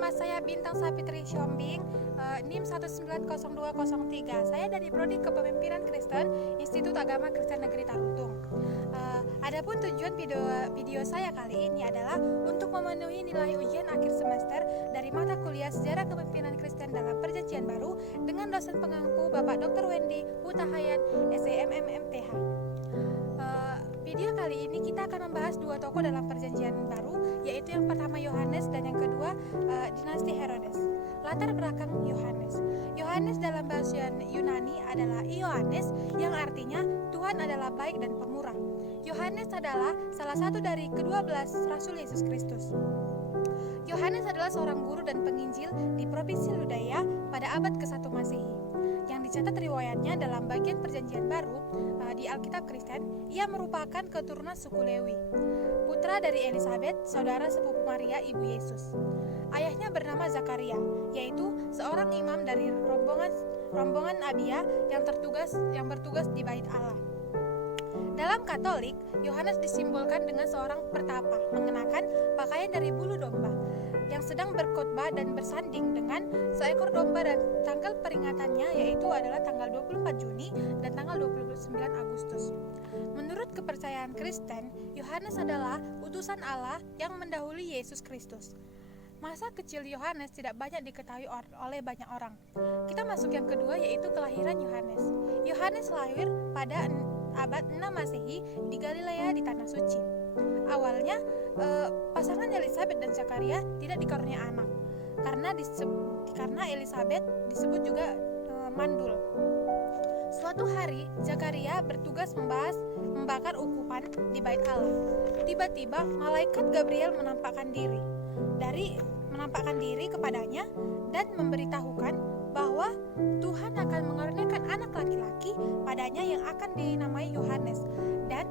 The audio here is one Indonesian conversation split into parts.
nama saya Bintang Sapitri Siombing, NIM 190203. Saya dari Prodi Kepemimpinan Kristen, Institut Agama Kristen Negeri Tarutung. Adapun tujuan video saya kali ini adalah untuk memenuhi nilai ujian akhir semester dari mata kuliah Sejarah Kepemimpinan Kristen dalam Perjanjian Baru dengan dosen pengampu Bapak Dr. Wendy Hutahayan, SEMMMTH. Video kali ini kita akan membahas dua tokoh dalam Perjanjian Baru, yaitu yang pertama Yohanes dan yang kedua dinasti Herodes. Latar belakang Yohanes. Yohanes dalam bahasa Yunani adalah Ioannes, yang artinya Tuhan adalah baik dan pemurah. Yohanes adalah salah satu dari ke-12 Rasul Yesus Kristus. Yohanes adalah seorang guru dan penginjil di provinsi Yudea pada abad ke-1 Masehi. Yang dicatat riwayatnya dalam bagian Perjanjian Baru di Alkitab Kristen, ia merupakan keturunan suku Lewi, putra dari Elisabet, saudara sepupu Maria, ibu Yesus. Ayahnya bernama Zakaria, yaitu seorang imam dari rombongan Abia yang bertugas di Bait Allah. Dalam Katolik, Yohanes disimbolkan dengan seorang pertapa mengenakan pakaian dari bulu domba yang sedang berkhotbah dan bersanding dengan seekor domba, dan tanggal peringatannya yaitu adalah tanggal 24 Juni dan tanggal 29 Agustus. Menurut kepercayaan Kristen, Yohanes adalah utusan Allah yang mendahului Yesus Kristus. Masa kecil Yohanes tidak banyak diketahui oleh banyak orang. Kita masuk yang kedua, yaitu kelahiran Yohanes. Yohanes lahir pada abad 6 Masehi di Galilea di Tanah Suci. Awalnya pasangan Elisabet dan Zakaria tidak dikaruniai anak karena Elisabet disebut juga mandul. Suatu hari Zakaria bertugas membakar ukupan di Bait Allah. Tiba-tiba malaikat Gabriel menampakkan diri kepadanya dan memberitahukan bahwa Tuhan akan mengaruniakan anak laki-laki padanya yang akan dinamai Yohanes, dan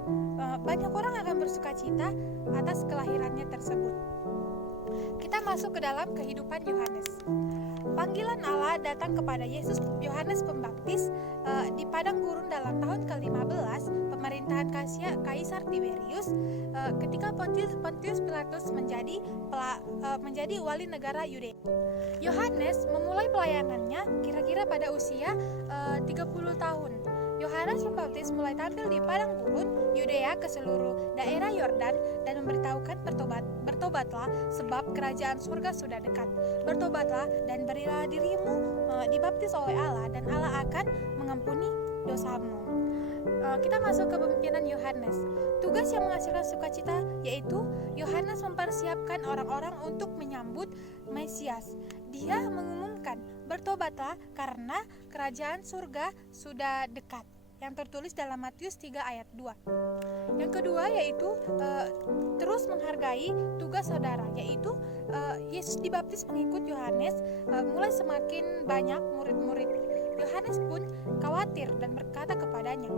banyak orang akan bersukacita atas kelahirannya tersebut. Kita masuk ke dalam kehidupan Yohanes. Panggilan Allah datang kepada Yohanes Pembaptis di padang gurun dalam tahun ke-15 pemerintahan Kaisar Tiberius, ketika Pontius Pilatus menjadi wali negara Yudea. Yohanes memulai pelayanannya kira-kira pada usia 30 tahun. Yohanes Pembaptis mulai tampil di padang gurun Yudea ke seluruh daerah Yordan dan memberitahukan bertobatlah sebab kerajaan surga sudah dekat. Bertobatlah dan berilah dirimu dibaptis oleh Allah dan Allah akan mengampuni dosamu. Kita masuk ke kepemimpinan Yohanes. Tugas yang menghasilkan sukacita yaitu Yohanes mempersiapkan orang-orang untuk menyambut Mesias. Dia mengumumkan, bertobatlah karena kerajaan surga sudah dekat, yang tertulis dalam Matius 3 ayat 2. Yang kedua yaitu terus menghargai tugas saudara, yaitu Yesus dibaptis pengikut Yohanes mulai semakin banyak murid-murid. Yohanes pun khawatir dan berkata kepadanya,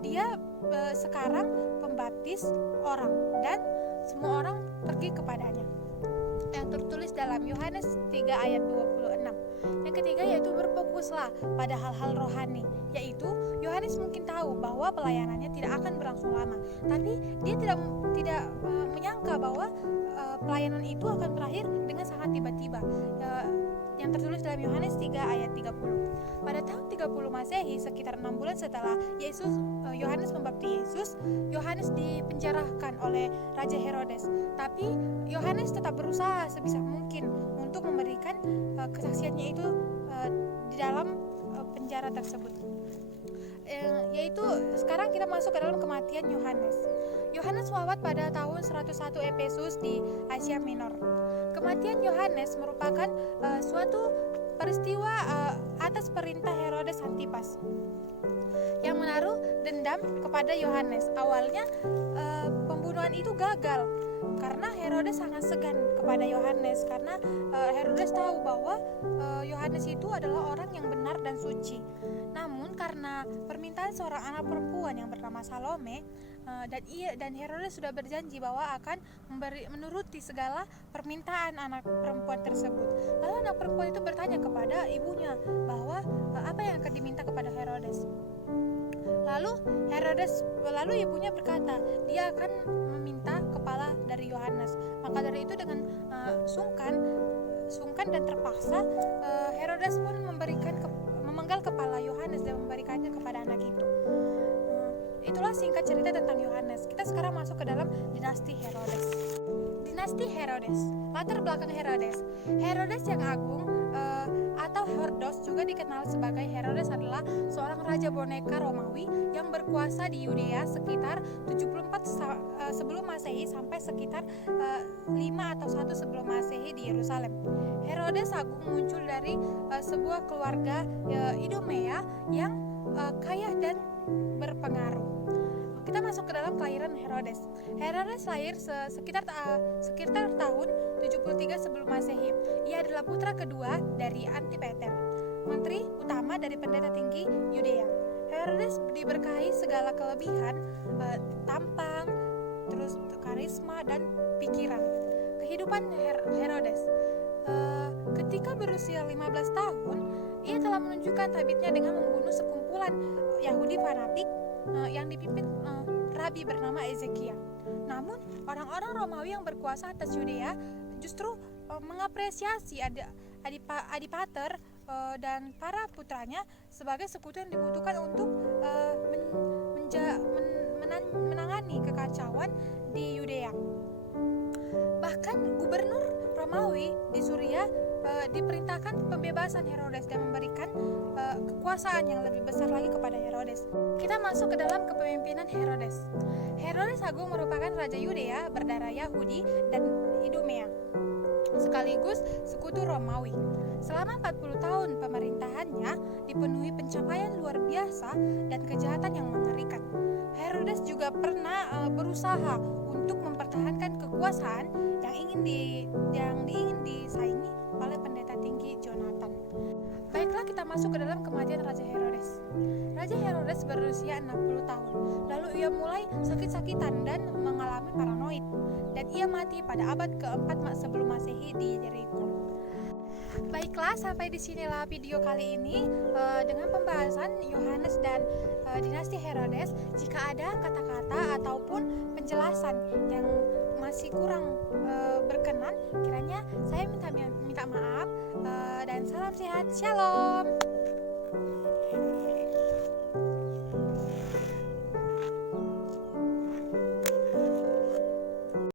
dia sekarang pembaptis orang dan semua orang pergi kepadanya, yang tertulis dalam Yohanes 3 ayat 26. Yang ketiga yaitu berfokuslah pada hal-hal rohani, yaitu Yohanes mungkin tahu bahwa pelayanannya tidak akan berlangsung lama, tapi dia tidak menyangka bahwa pelayanan itu akan berakhir dengan sangat tiba-tiba, yang tertulis dalam Yohanes 3 ayat 30. Pada tahun 30 Masehi, sekitar 6 bulan setelah Yohanes membaptis Yesus, Yohanes dipenjarakan oleh Raja Herodes. Tapi Yohanes tetap berusaha sebisa mungkin untuk memberikan kesaksiannya itu di dalam penjara tersebut. Yaitu sekarang kita masuk ke dalam kematian Yohanes. Yohanes wafat pada tahun 101 Efesus di Asia Minor. Kematian Yohanes merupakan suatu peristiwa atas perintah Herodes Antipas yang menaruh dendam kepada Yohanes. Awalnya pembunuhan itu gagal karena Herodes sangat segan kepada Yohanes, karena Herodes tahu bahwa Yohanes itu adalah orang yang benar dan suci. Namun karena permintaan seorang anak perempuan yang bernama Salome, dan Herodes sudah berjanji bahwa akan menuruti segala permintaan anak perempuan tersebut. Lalu anak perempuan itu bertanya kepada ibunya bahwa apa yang akan diminta kepada Herodes. Lalu ibunya berkata, dia akan meminta kepala dari Yohanes. Maka dari itu dengan sungkan sungkan dan terpaksa, Herodes pun memenggal kepala Yohanes dan memberikannya kepada anak itu. Itulah singkat cerita tentang Yohanes. Kita sekarang masuk ke dalam dinasti Herodes. Dinasti Herodes, latar belakang Herodes. Herodes yang agung atau Hordos juga dikenal sebagai Herodes adalah seorang raja boneka Romawi yang berkuasa di Yudea sekitar 74 sebelum Masehi sampai sekitar 5 atau 1 sebelum Masehi di Yerusalem. Herodes agung muncul dari sebuah keluarga Idumea yang kaya dan berpengaruh. Kita masuk ke dalam kelahiran Herodes. Herodes lahir sekitar tahun 73 sebelum Masehi. Ia adalah putra kedua dari Antipater, menteri utama dari pendeta tinggi Yudea. Herodes diberkahi segala kelebihan, tampang, terus karisma dan pikiran. Kehidupan Herodes. Ketika berusia 15 tahun, ia telah menunjukkan habitnya dengan membunuh sekumpulan Yahudi fanatik yang dipimpin rabi bernama Ezekia. Namun orang-orang Romawi yang berkuasa atas Yudea justru mengapresiasi Antipater dan para putranya sebagai sekutu yang dibutuhkan untuk menangani kekacauan di Yudea. Bahkan gubernur Romawi di Suria diperintahkan pembebasan Herodes dan memberikan kekuasaan yang lebih besar lagi kepada Herodes. Kita masuk ke dalam kepemimpinan Herodes. Herodes Agung merupakan raja Yudea berdarah Yahudi dan Idumea, sekaligus sekutu Romawi. Selama 40 tahun pemerintahannya dipenuhi pencapaian luar biasa dan kejahatan yang mengerikan. Herodes juga pernah berusaha untuk mempertahankan kekuasaan yang ingin disaingi oleh pendeta tinggi Jonathan. Baiklah, kita masuk ke dalam kematian Raja Herodes. Raja Herodes berusia 60 tahun. Lalu ia mulai sakit-sakitan dan mengalami paranoid, dan ia mati pada abad ke-4 sebelum Masehi di Jericho. Baiklah, sampai di sinilah video kali ini dengan pembahasan Yohanes dan dinasti Herodes. Jika ada kata-kata ataupun penjelasan yang masih kurang berkenan, kiranya saya minta maaf, dan salam sehat, shalom.